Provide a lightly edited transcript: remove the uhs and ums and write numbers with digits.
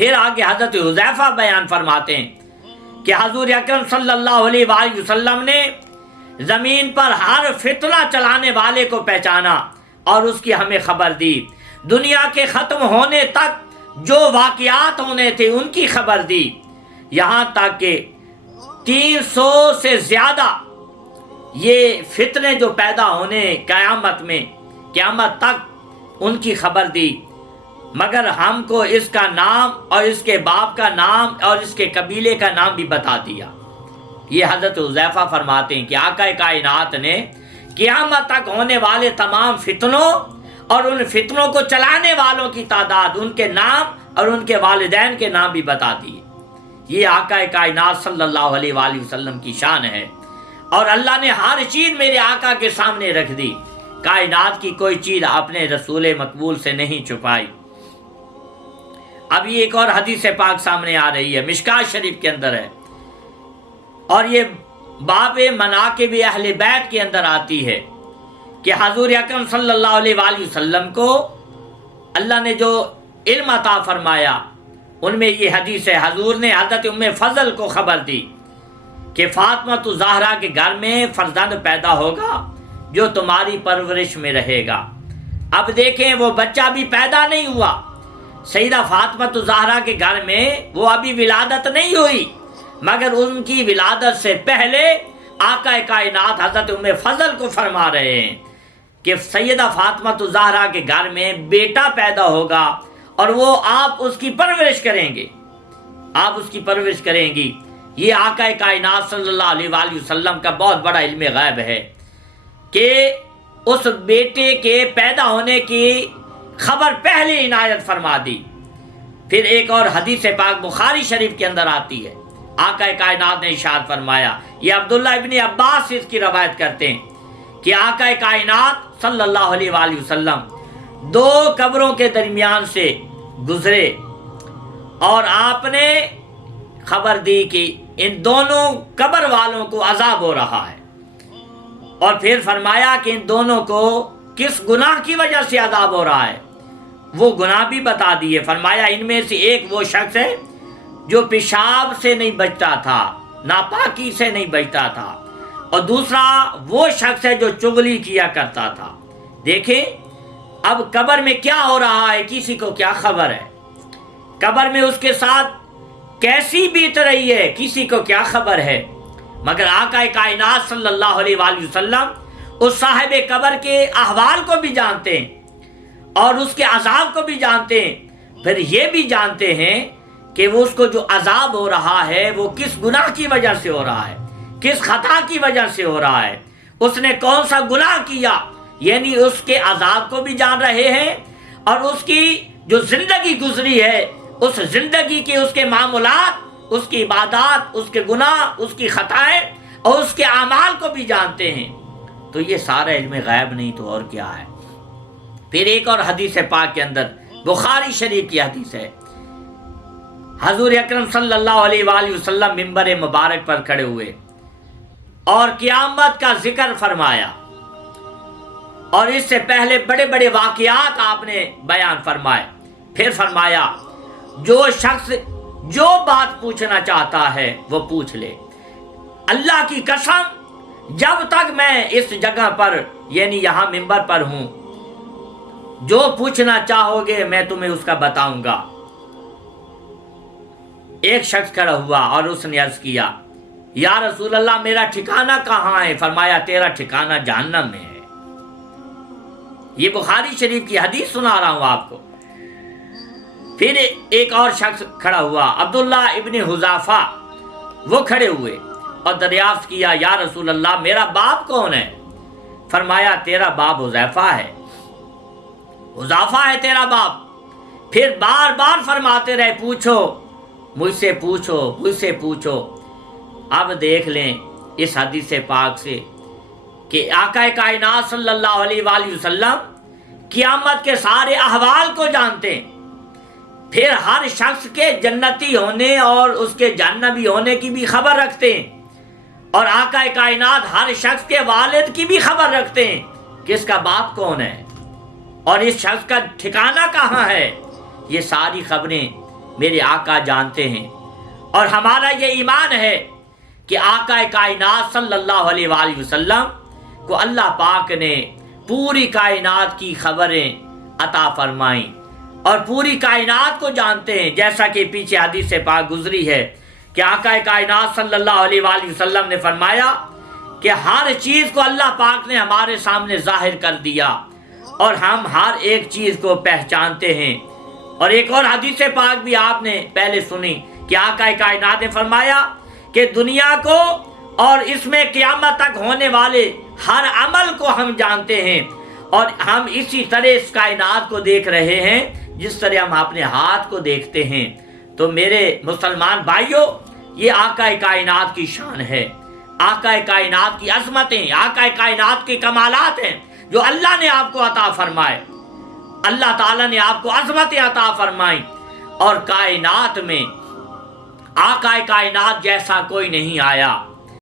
پھر آگے حضرت حذیفہ بیان فرماتے ہیں کہ حضور اکرم صلی اللہ علیہ وآلہ وسلم نے زمین پر ہر فتنہ چلانے والے کو پہچانا اور اس کی ہمیں خبر دی، دنیا کے ختم ہونے تک جو واقعات ہونے تھے ان کی خبر دی، یہاں تک کہ 300 سے زیادہ یہ فتنے جو پیدا ہونے قیامت میں، قیامت تک ان کی خبر دی، مگر ہم کو اس کا نام اور اس کے باپ کا نام اور اس کے قبیلے کا نام بھی بتا دیا۔ یہ حضرت حذیفہ فرماتے ہیں کہ آقا کائنات نے قیامت تک ہونے والے تمام فتنوں اور ان فتنوں کو چلانے والوں کی تعداد، ان کے نام اور ان کے والدین کے نام بھی بتا دیے۔ یہ آقا کائنات صلی اللہ علیہ وآلہ وسلم کی شان ہے، اور اللہ نے ہر چیز میرے آقا کے سامنے رکھ دی، کائنات کی کوئی چیز اپنے رسول مقبول سے نہیں چھپائی۔ اب یہ ایک اور حدیث پاک سامنے آ رہی ہے، مشکات شریف کے اندر ہے، اور یہ باب مناقب اہل بیت کے اندر آتی ہے کہ حضور اکرم صلی اللہ علیہ وآلہ وسلم کو اللہ نے جو علم عطا فرمایا ان میں یہ حدیث ہے، حضور نے حضرت ام فضل کو خبر دی کہ فاطمہ زہرا کے گھر میں فرزند پیدا ہوگا جو تمہاری پرورش میں رہے گا۔ اب دیکھیں وہ بچہ بھی پیدا نہیں ہوا، سیدہ فاطمہ زہرا کے گھر میں وہ ابھی ولادت نہیں ہوئی، مگر ان کی ولادت سے پہلے آقا کائنات حضرت ام فضل کو فرما رہے ہیں کہ سیدہ فاطمہ زہرا کے گھر میں بیٹا پیدا ہوگا اور وہ آپ اس کی پرورش کریں گے، آپ اس کی پرورش کریں گی۔ یہ آقا کائنات صلی اللہ علیہ وآلہ وسلم کا بہت بڑا علم غیب ہے کہ اس بیٹے کے پیدا ہونے کی خبر پہلے عنایت فرما دی۔ پھر ایک اور حدیث پاک بخاری شریف کے اندر آتی ہے، آقا کائنات نے ارشاد فرمایا، یہ عبداللہ ابن عباس اس کی روایت کرتے ہیں کہ آقا کائنات صلی اللہ علیہ وآلہ وسلم 2 قبروں کے درمیان سے گزرے اور آپ نے خبر دی کہ ان دونوں قبر والوں کو عذاب ہو رہا ہے، اور پھر فرمایا کہ ان دونوں کو کس گناہ کی وجہ سے عذاب ہو رہا ہے، وہ گناہ بھی بتا دیے۔ فرمایا ان میں سے ایک وہ شخص ہے جو پیشاب سے نہیں بچتا تھا، ناپاکی سے نہیں بچتا تھا، اور دوسرا وہ شخص ہے جو چغلی کیا کرتا تھا۔ دیکھیں اب قبر میں کیا ہو رہا ہے کسی کو کیا خبر ہے، قبر میں اس کے ساتھ کیسی بیت رہی ہے کسی کو کیا خبر ہے، مگر آقا کائنات صلی اللہ علیہ وآلہ وسلم اس صاحب قبر کے احوال کو بھی جانتے ہیں اور اس کے عذاب کو بھی جانتے ہیں، پھر یہ بھی جانتے ہیں کہ وہ اس کو جو عذاب ہو رہا ہے وہ کس گناہ کی وجہ سے ہو رہا ہے، کس خطا کی وجہ سے ہو رہا ہے، اس نے کون سا گناہ کیا، یعنی اس کے عذاب کو بھی جان رہے ہیں، اور اس کی جو زندگی گزری ہے اس زندگی کے اس کے معاملات، اس کی عبادات، اس کے گناہ، اس کی خطائیں اور اس کے اعمال کو بھی جانتے ہیں۔ تو یہ سارا علم غیب نہیں تو اور کیا ہے۔ پھر ایک اور حدیث پاک کے اندر بخاری شریف کی حدیث ہے، حضور اکرم صلی اللہ علیہ وآلہ وسلم منبر مبارک پر کھڑے ہوئے اور قیامت کا ذکر فرمایا، اور اس سے پہلے بڑے بڑے واقعات آپ نے بیان فرمائے۔ پھر فرمایا جو شخص جو بات پوچھنا چاہتا ہے وہ پوچھ لے، اللہ کی قسم جب تک میں اس جگہ پر یعنی یہاں منبر پر ہوں، جو پوچھنا چاہو گے میں تمہیں اس کا بتاؤں گا۔ ایک شخص کھڑا ہوا اور اس نے عرض کیا، یا رسول اللہ میرا ٹھکانہ کہاں ہے؟ فرمایا تیرا ٹھکانہ جہنم میں ہے۔ یہ بخاری شریف کی حدیث سنا رہا ہوں آپ کو۔ پھر ایک اور شخص کھڑا ہوا، عبداللہ ابن حذیفہ، وہ کھڑے ہوئے اور دریافت کیا، یا رسول اللہ میرا باپ کون ہے؟ فرمایا تیرا باپ حذیفہ ہے، حذیفہ ہے تیرا باپ۔ پھر بار بار فرماتے رہے، پوچھو مجھ سے پوچھو مجھ سے پوچھو۔ اب دیکھ لیں اس حدیث پاک سے کہ آقا کائنات صلی اللہ علیہ وآلہ وسلم قیامت کے سارے احوال کو جانتے ہیں، پھر ہر شخص کے جنتی ہونے اور اس کے جہنمی ہونے کی بھی خبر رکھتے ہیں، اور آقا کائنات ہر شخص کے والد کی بھی خبر رکھتے ہیں کہ اس کا باپ کون ہے اور اس شخص کا ٹھکانہ کہاں ہے۔ یہ ساری خبریں میرے آقا جانتے ہیں، اور ہمارا یہ ایمان ہے کہ آقا کائنات صلی اللہ علیہ وآلہ وسلم کو اللہ پاک نے پوری کائنات کی خبریں عطا فرمائیں اور پوری کائنات کو جانتے ہیں، جیسا کہ پیچھے حدیث پاک گزری ہے کہ آقا کائنات صلی اللہ علیہ وآلہ وسلم نے فرمایا کہ ہر چیز کو اللہ پاک نے ہمارے سامنے ظاہر کر دیا اور ہم ہر ایک چیز کو پہچانتے ہیں۔ اور ایک اور حدیث پاک بھی آپ نے پہلے سنی کہ آقا کائنات نے فرمایا کہ دنیا کو اور اس میں قیامت تک ہونے والے ہر عمل کو ہم جانتے ہیں، اور ہم اسی طرح اس کائنات کو دیکھ رہے ہیں جس طرح ہم اپنے ہاتھ کو دیکھتے ہیں۔ تو میرے مسلمان بھائیوں، یہ آقا کائنات کی شان ہے، آقا کائنات کی عظمتیں، آقا کائنات کے کمالات ہیں جو اللہ نے آپ کو عطا فرمائے۔ اللہ تعالیٰ نے آپ کو عظمتیں عطا فرمائیں، اور کائنات میں آقا کائنات جیسا کوئی نہیں آیا۔